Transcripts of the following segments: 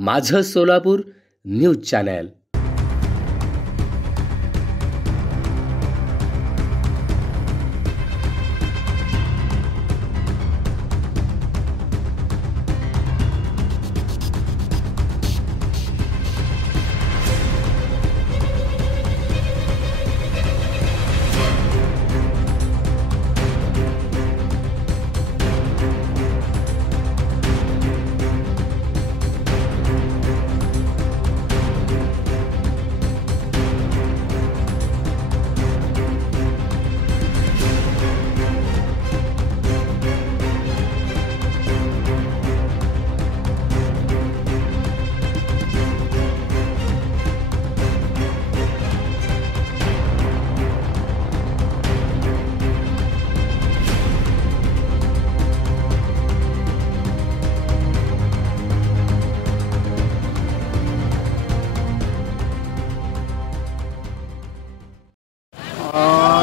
माझं Solapur news channel.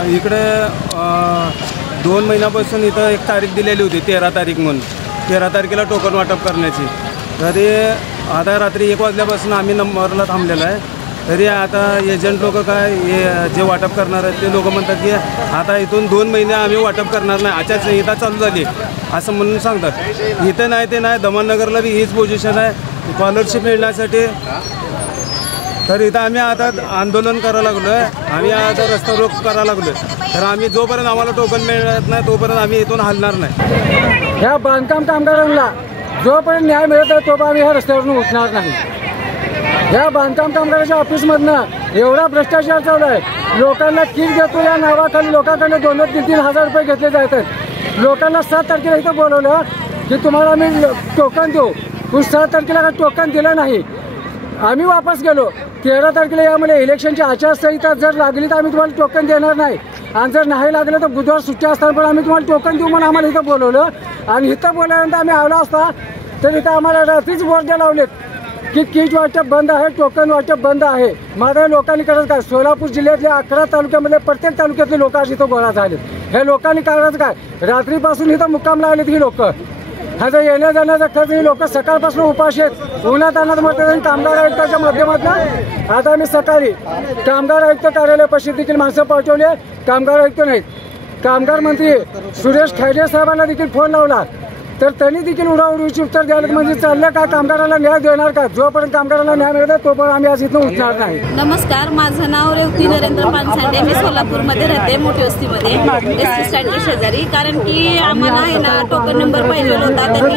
इकडे 2 महिन्यापासून इथं एक तारीख दिलेली होती 13 तारीख म्हणून 13 तारखेला टोकन वाटप करण्याची। तरी आता रात्री 1 वाजल्यापासून आम्ही नंबरला थांबलेला आहे। तरी आता एजंट लोक काय जे वाटप करणार आहेत ते लोक म्हणतात की आता इथून 2 महिने आम्ही वाटप करणार नाही, आचारसंहिता चालू झाली असं म्हणून सांगतात। इथं नाही ते नाही, दमननगरला बी हीच पोझिशन आहे स्कॉलरशिप मिळण्यासाठी। तर इथं आम्ही आता आंदोलन करायला लागलो आहे, आम्ही आता रस्ता रोक करायला लागलो आहे। तर आम्ही जोपर्यंत आम्हाला टोकन मिळत नाही तोपर्यंत आम्ही इथून हलणार नाही। ह्या बांधकाम कामगारांना जोपर्यंत न्याय मिळत आहे तोपर्यंत आम्ही ह्या रस्त्यावरून उठणार नाही। ह्या बांधकाम कामगाराच्या ऑफिसमधनं एवढा भ्रष्टाचार चालू आहे, लोकांना किट देतो या नावाखाली लोकांकडे 2-3 हजार रुपये घेतले जात आहेत। लोकांना 7 तारखेला इथं बोलवलं की तुम्हाला आम्ही टोकन देऊ, पण 7 तारखेला काही टोकन दिलं नाही। आम्ही वापस गेलो 13 तारखेला। यामुळे इलेक्शनची आचारसंहिता जर लागली तर आम्ही तुम्हाला टोकन देणार नाही, आणि जर नाही लागलं तर बुधवार सुट्टी असताना पण आम्ही तुम्हाला टोकन देऊ म्हणून आम्हाला इथं बोलवलं। आणि इथं बोलल्यानंतर आम्ही आलो असता तर इथं आम्हाला रात्रीच बोर्ड लावलेत की किट वाटप बंद आहे, टोकन वाटप बंद आहे। माझ्या लोकांनी करत काय, सोलापूर जिल्ह्यातल्या 11 तालुक्यामध्ये प्रत्येक तालुक्यातले लोक आज इथं गोळा झालेत। हे लोकांनी करायचं काय, रात्रीपासून इथं मुक्काम लावलेत ही लोक। ह्याचा येण्या जाण्याचा खर्च ही लोक सकाळपासून उपाशी आहेत, उन्हात आणत म्हणतात। कामगार आयुक्ताच्या माध्यमातून आता आम्ही सकाळी कामगार आयुक्त कार्यालयापाशी देखील माणसं पाठवली। कामगार आयुक्त नाहीत, कामगार मंत्री सुरेश खैरे साहेबांना देखील फोन लावला तर त्यांनी देखील उडाउडीची उत्तर द्यायला म्हणजे चाललं का कामगाराला न्याय देणार का। जोपर्यंत कामगाराला न्याय मिळत आहे तोपर्यंत आम्ही आज इथून उठणार नाही। नमस्कार, माझं नाव रेवती नरेंद्र पानसांडे, मी सोलापूरमध्ये राहते, मोठी वस्तीमध्ये एसटी स्टँडच्या शेजारी। कारण की आम्हाला आहे ना टोकन नंबर पाहिजे होता, त्यांनी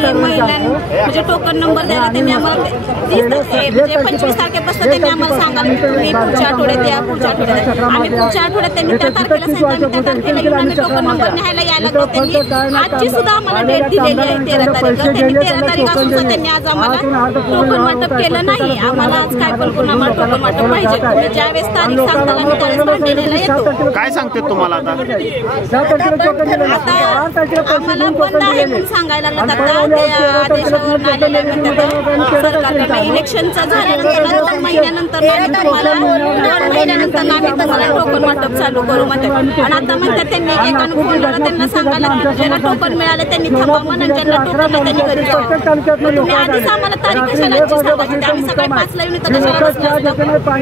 म्हणजे टोकन नंबर द्यायला त्यांनी आम्हाला 25 तारखेपासून त्यांनी आम्हाला सांगायला तुम्ही पुढच्या आठवड्यात या, पुढच्या आठवड्यात। आम्ही पुढच्या आठवड्यात त्यांनी त्या तारखेला सांगितलं, त्या तारखेला येऊन आम्ही टोकन नंबर न्यायला यायला लागलो। त्यांनी आजची सुद्धा आम्हाला डेट दिलेली आहे 13 तारीख। त्यांनी 13 तारीख असून त्यांनी आज आम्हाला टोकन वाटप केलं नाही। आम्हाला आज काय पण आम्हाला टोकन वाटप पाहिजे। तुम्ही ज्यावेळेस तारीख सांगताल आम्ही त्यावेळेस भांडलेला येतो। काय सांगते तुम्हाला आता आम्हाला बंद आहे म्हणून सांगायला लागलं। आता आदेशावर आलेल्या सरकारकडे इलेक्शनचं झाल्यानंतर 2 महिन्यानंतर आम्ही तुम्हाला 2 महिन्यानंतर आम्ही तुम्हाला टोकन वाटप चालू करू म्हणतात। आणि आता म्हणतात त्यांनी एकानं फोन लावला, त्यांना सांगायला ज्यांना टोकन मिळाले त्यांनी थांबा म्हणून, ज्यांना टोकन त्यांनी घरी जावं। तुम्ही आधीच आम्हाला तारीख कशाला सांगायची, आम्ही सकाळी 5ला येऊन इथं कशाला बसलो असतो।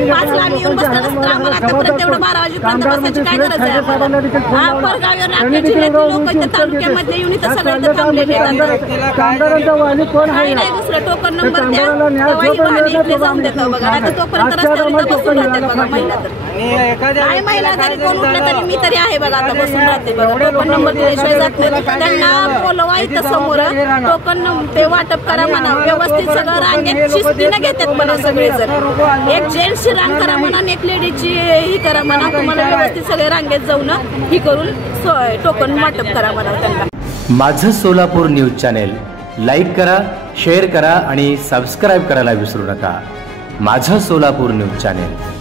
5ला आम्ही येऊन बसलो असतो, आम्हाला आतापर्यंत एवढं 12 वाजेपर्यंत बसायची काय गरज आहे आम्हाला। परगावी आपल्या जिल्ह्यातील लोक इथं तालुक्यामध्ये येऊन इथं सगळे इथं थांबलेले आहेत। काही नाही, दुसरं टोकन नंबर द्या तेव्हाही वाहने इकडे जाऊन देतो बघा। आता तोपर्यंत रस्त्यावर इथं बसून राहते बघा महिला। तर नाही महिला जरी कोण उठलं तरी मी तरी आहे बघा, आता बसून राहते बघा। टोकन नंबर दिल्याशिवाय जात नाही। त्यांना बोलवा इथं समोर टोकन ते वाटप करा म्हणा, व्यवस्थित सगळं रांगेत शिस्तीनं घेतात म्हणा सगळे जण। एक जेंट्सची रांग करा म्हणा, एक लेडीजची ही करा म्हणा, तुम्हाला व्यवस्थित सगळे रांगेत जाऊन ही करून टोकन वाटप करा म्हणा त्यांना। माझं सोलापूर न्यूज चॅनल लाईक करा, शेअर करा आणि सबस्क्राईब करायला विसरू नका। माझं सोलापूर न्यूज चॅनल।